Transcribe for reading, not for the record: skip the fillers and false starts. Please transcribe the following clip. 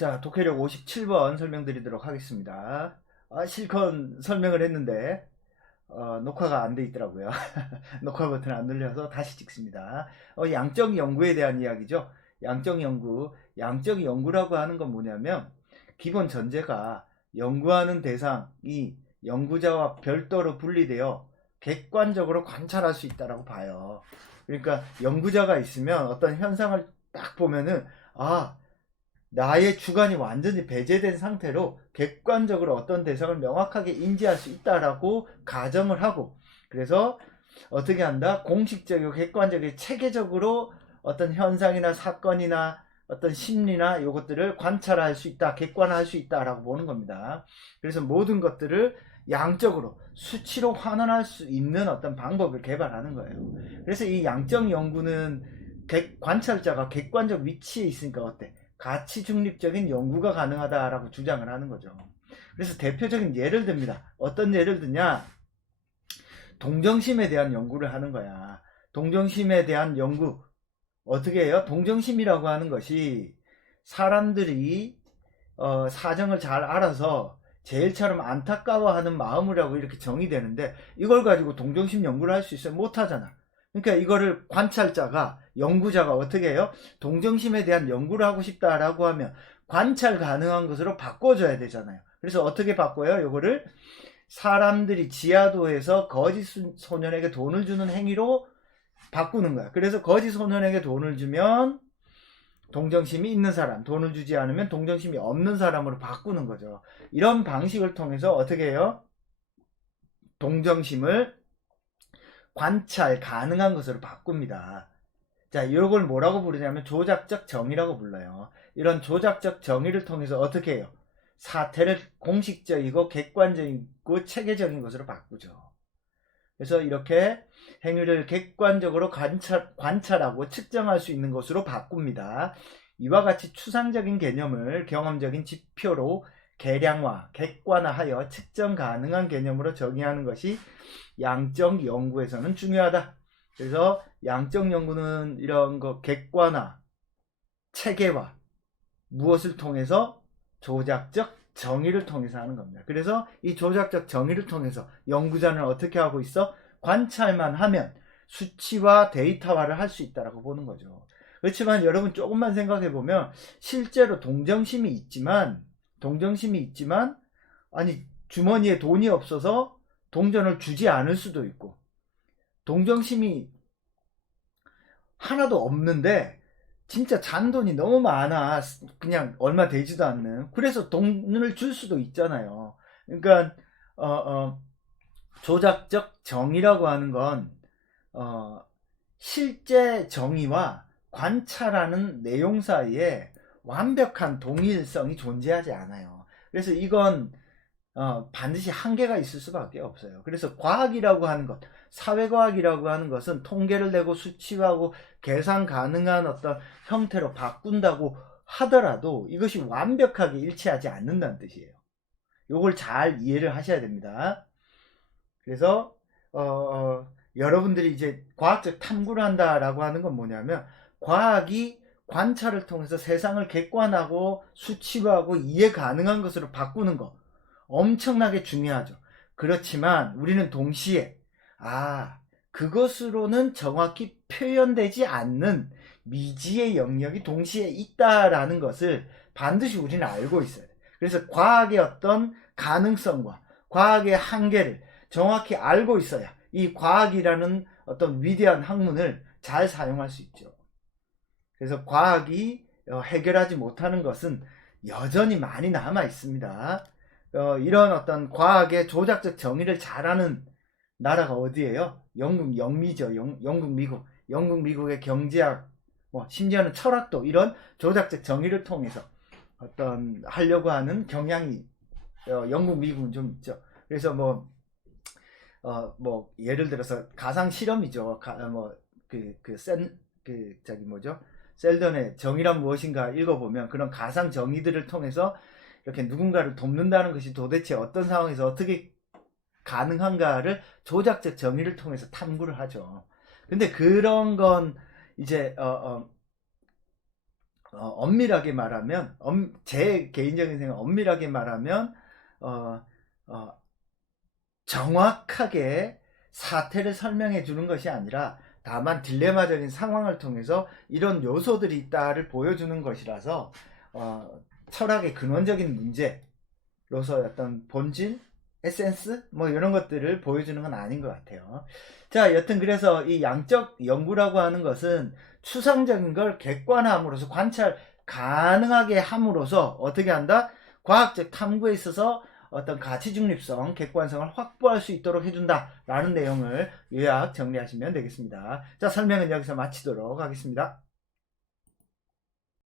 자, 독해력 57번 설명드리도록 하겠습니다. 실컷 설명을 했는데 녹화가 안 돼 있더라고요. 녹화 버튼 안 눌려서 다시 찍습니다. 양적 연구에 대한 이야기죠. 양적 연구. 양적 연구라고 하는 건 뭐냐면 기본 전제가 연구하는 대상이 연구자와 별도로 분리되어 객관적으로 관찰할 수 있다라고 봐요. 그러니까 연구자가 있으면 어떤 현상을 딱 보면은 나의 주관이 완전히 배제된 상태로 객관적으로 어떤 대상을 명확하게 인지할 수 있다라고 가정을 하고, 그래서 어떻게 한다? 공식적이고 객관적이고 체계적으로 어떤 현상이나 사건이나 어떤 심리나 이것들을 관찰할 수 있다, 객관화할 수 있다라고 보는 겁니다. 그래서 모든 것들을 양적으로 수치로 환원할 수 있는 어떤 방법을 개발하는 거예요. 그래서 이 양적 연구는 관찰자가 객관적 위치에 있으니까 어때? 가치 중립적인 연구가 가능하다라고 주장을 하는 거죠. 그래서 대표적인 예를 듭니다. 어떤 예를 드냐? 동정심에 대한 연구를 하는 거야. 동정심에 대한 연구. 어떻게 해요? 동정심이라고 하는 것이 사람들이 사정을 잘 알아서 제일처럼 안타까워하는 마음이라고 이렇게 정의되는데, 이걸 가지고 동정심 연구를 할 수 있어요? 못하잖아. 그러니까 이거를 관찰자가, 연구자가 어떻게 해요? 동정심에 대한 연구를 하고 싶다라고 하면 관찰 가능한 것으로 바꿔줘야 되잖아요. 그래서 어떻게 바꿔요? 이거를 사람들이 지하도에서 거짓 소년에게 돈을 주는 행위로 바꾸는 거야. 그래서 거짓 소년에게 돈을 주면 동정심이 있는 사람, 돈을 주지 않으면 동정심이 없는 사람으로 바꾸는 거죠. 이런 방식을 통해서 어떻게 해요? 동정심을 관찰 가능한 것으로 바꿉니다. 자, 이걸 뭐라고 부르냐면 조작적 정의라고 불러요. 이런 조작적 정의를 통해서 어떻게 해요? 사태를 공식적이고 객관적이고 체계적인 것으로 바꾸죠. 그래서 이렇게 행위를 객관적으로 관찰하고 측정할 수 있는 것으로 바꿉니다. 이와 같이 추상적인 개념을 경험적인 지표로 계량화, 객관화하여 측정 가능한 개념으로 정의하는 것이 양적 연구에서는 중요하다. 그래서 양적 연구는 이런 거 객관화, 체계화, 무엇을 통해서? 조작적 정의를 통해서 하는 겁니다. 그래서 이 조작적 정의를 통해서 연구자는 어떻게 하고 있어? 관찰만 하면 수치와 데이터화를 할 수 있다라고 보는 거죠. 그렇지만 여러분 조금만 생각해 보면 실제로 동정심이 있지만 아니 주머니에 돈이 없어서 동전을 주지 않을 수도 있고, 동정심이 하나도 없는데 진짜 잔돈이 너무 많아, 그냥 얼마 되지도 않는. 그래서 돈을 줄 수도 있잖아요. 그러니까 조작적 정의라고 하는 건 실제 정의와 관찰하는 내용 사이에 완벽한 동일성이 존재하지 않아요. 그래서 이건 반드시 한계가 있을 수밖에 없어요. 그래서 과학이라고 하는 것, 사회과학이라고 하는 것은 통계를 내고 수치하고 계산 가능한 어떤 형태로 바꾼다고 하더라도 이것이 완벽하게 일치하지 않는다는 뜻이에요. 이걸 잘 이해를 하셔야 됩니다. 그래서 여러분들이 이제 과학적 탐구를 한다라고 하는 건 뭐냐면, 과학이 관찰을 통해서 세상을 객관하고 수치화하고 이해 가능한 것으로 바꾸는 것, 엄청나게 중요하죠. 그렇지만 우리는 동시에 그것으로는 정확히 표현되지 않는 미지의 영역이 동시에 있다라는 것을 반드시 우리는 알고 있어야 돼. 그래서 과학의 어떤 가능성과 과학의 한계를 정확히 알고 있어야 이 과학이라는 어떤 위대한 학문을 잘 사용할 수 있죠. 그래서 과학이 해결하지 못하는 것은 여전히 많이 남아 있습니다. 이런 어떤 과학의 조작적 정의를 잘하는 나라가 어디예요? 영국, 영미죠. 영국, 미국. 영국, 미국의 경제학, 심지어는 철학도 이런 조작적 정의를 통해서 어떤 하려고 하는 경향이 영국, 미국은 좀 있죠. 그래서 예를 들어서 가상 실험이죠. 셀던의 정의란 무엇인가 읽어보면 그런 가상 정의들을 통해서 이렇게 누군가를 돕는다는 것이 도대체 어떤 상황에서 어떻게 가능한가를 조작적 정의를 통해서 탐구를 하죠. 근데 그런 건 이제 엄밀하게 말하면, 제 개인적인 생각, 엄밀하게 말하면, 어, 어, 정확하게 사태를 설명해 주는 것이 아니라 다만 딜레마적인 상황을 통해서 이런 요소들이 있다를 보여주는 것이라서 철학의 근원적인 문제로서 어떤 본질, 에센스 뭐 이런 것들을 보여주는 건 아닌 것 같아요. 자, 여튼 그래서 이 양적 연구라고 하는 것은 추상적인 걸 객관함으로써 관찰 가능하게 함으로써 어떻게 한다? 과학적 탐구에 있어서 어떤 가치 중립성, 객관성을 확보할 수 있도록 해준다라는 내용을 요약 정리하시면 되겠습니다. 자, 설명은 여기서 마치도록 하겠습니다.